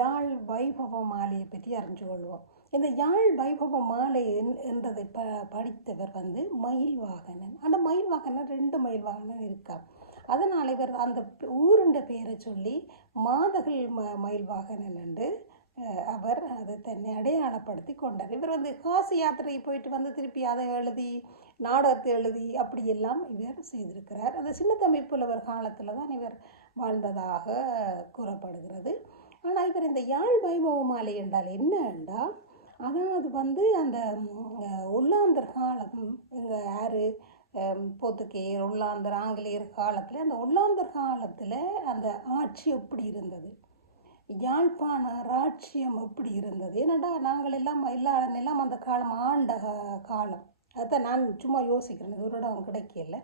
யாழ் வைபவ மாலையை பற்றி அறிஞ்சு கொள்வோம். இந்த யாழ் வைபவ மாலை என்றதை படித்தவர் மயில்வாகனன். அந்த மயில்வாகனன் 2 மயில்வாகனன் இருக்கா. அதனால் இவர் அந்த ஊருண்ட பெயரை சொல்லி மாதகள் மயில்வாகனன் என்று அவர் அதை தன்னை அடையாளப்படுத்தி கொண்டார். இவர் காசி யாத்திரை போயிட்டு திருப்பி அதை எழுதி நாடகத்தை எழுதி அப்படியெல்லாம் இவர் செய்திருக்கிறார். அந்த சின்னத்தம்பி புலவர் காலத்தில் தான் இவர் வாழ்ந்ததாக கூறப்படுகிறது. ஆனால் இவர் இந்த யாழ் வைபவ மாலை என்றால் என்ன என்றால், அதாவது அந்த ஒல்லாந்தர் காலம் இங்கே யார் போர்த்துகேயர் ஒல்லாந்தர் ஆங்கிலேயர் காலத்தில் அந்த ஒல்லாந்தர் காலத்தில் அந்த ஆட்சி எப்படி இருந்தது, யாழ்ப்பாண ராட்சியம் எப்படி இருந்தது. ஏன்னாடா நாங்கள் எல்லாம் அந்த காலம் ஆண்ட காலம். அதை நான் சும்மா யோசிக்கிறேன், ஒரு இடம் கிடைக்கல.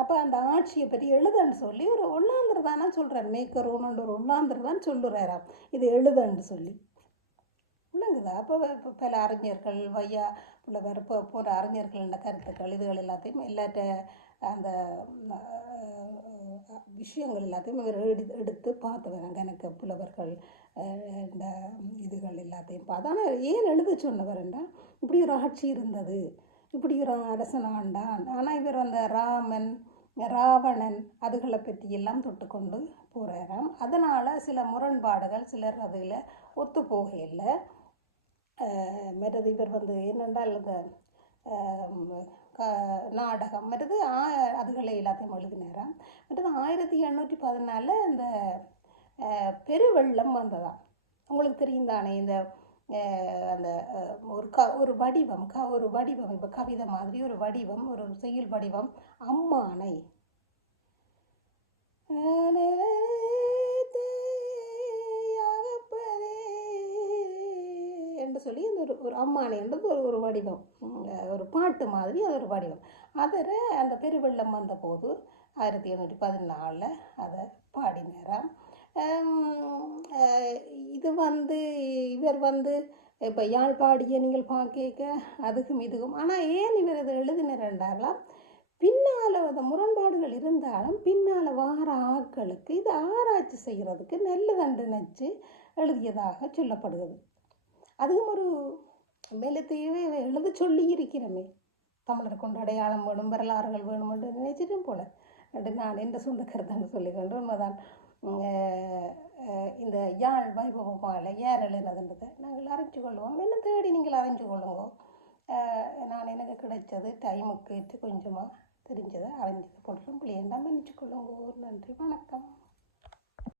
அப்போ அந்த ஆட்சியை பற்றி எழுதன்னு சொல்லி ஒரு ஒல்லாந்தர் தானே சொல்கிறார், மேக்கர் ஒன்று ஒரு ஒல்லாந்தர் தான் சொல்லுறாராம் இது எழுதன்னு சொல்லி. இல்லைங்குதா. அப்போ பல அறிஞர்கள் வையா புலவர் போன்ற அறிஞர்களோட கருத்துக்கள் இதுகள் எல்லாத்தையும் எல்லாட்ட அந்த விஷயங்கள் எல்லாத்தையும் இவர் எடுத்து பார்த்து வராங்க. எனக்கு புலவர்கள் இந்த இதுகள் எல்லாத்தையும் பார்த்து. ஆனால் ஏன் எழுத சொன்னவர்ண்டா, இப்படி ஒரு ஆட்சி இருந்தது, இப்படி ஒரு அரசன் ஆண்டான். ஆனால் இவர் ராமன் ராவணன் அதுகளை பற்றியெல்லாம் தொட்டு கொண்டு போகிறாராம். அதனால் சில முரண்பாடுகள் சிலர் அதில் ஒத்து போகையில் மற்றது இவர் என்னென்றால் இந்த நாடகம் மற்றது அதுகளை எல்லாத்தையும் எழுதினாராம். மற்றது 1814 இந்த பெருவெள்ளம் வந்ததாம். உங்களுக்கு தெரியும் தானே, இந்த அந்த ஒரு வடிவம் இப்போ கவிதை மாதிரி ஒரு வடிவம், ஒரு செய்யுள் வடிவம், அம்மானை என்று சொல்லி அந்த ஒரு அம்மானை என்றது ஒரு வடிவம், ஒரு பாட்டு மாதிரி அது ஒரு வடிவம். அதில் அந்த பெருவெள்ளம் வந்தபோது 1814 அதை பாடினாராம். இது இவர் இப்போ யாழ்ப்பாடியை நீங்கள் பார்க்க அதுக்கும் இதுக்கும். ஆனால் ஏன் இவர் அதை எழுதினார்ன்றாலாம், பின்னால் அந்த முரண்பாடுகள் இருந்தாலும் பின்னால் வார ஆட்களுக்கு இது ஆராய்ச்சி செய்கிறதுக்கு நல்லதன்று நினச்சி எழுதியதாக சொல்லப்படுகிறது. அதுவும் ஒரு மேலத்தையவே எழுத சொல்லி இருக்கிறோமே, தமிழர் கொண்டு அடையாளம் வேணும், வரலாறுகள் வேணும் என்று நினைச்சிட்டும் போல என்று நான் என்ற சொந்த கருத்தான்னு சொல்லிக்கொண்டு உண்மைதான். இந்த யாழ் வைபவமால யார் எழுதினதுன்றதை நாங்கள் அறிஞ்சு கொள்வோம். என்ன தேடி நீங்கள் அறிஞ்சு கொள்ளுங்க. நான் எனக்கு கிடைச்சது டைமுக்கு கொஞ்சமாக தெரிஞ்சதை அறிஞ்சதை போடுறோம். பிள்ளையண்டா மன்னிச்சு கொள்ளுங்க. நன்றி, வணக்கம்.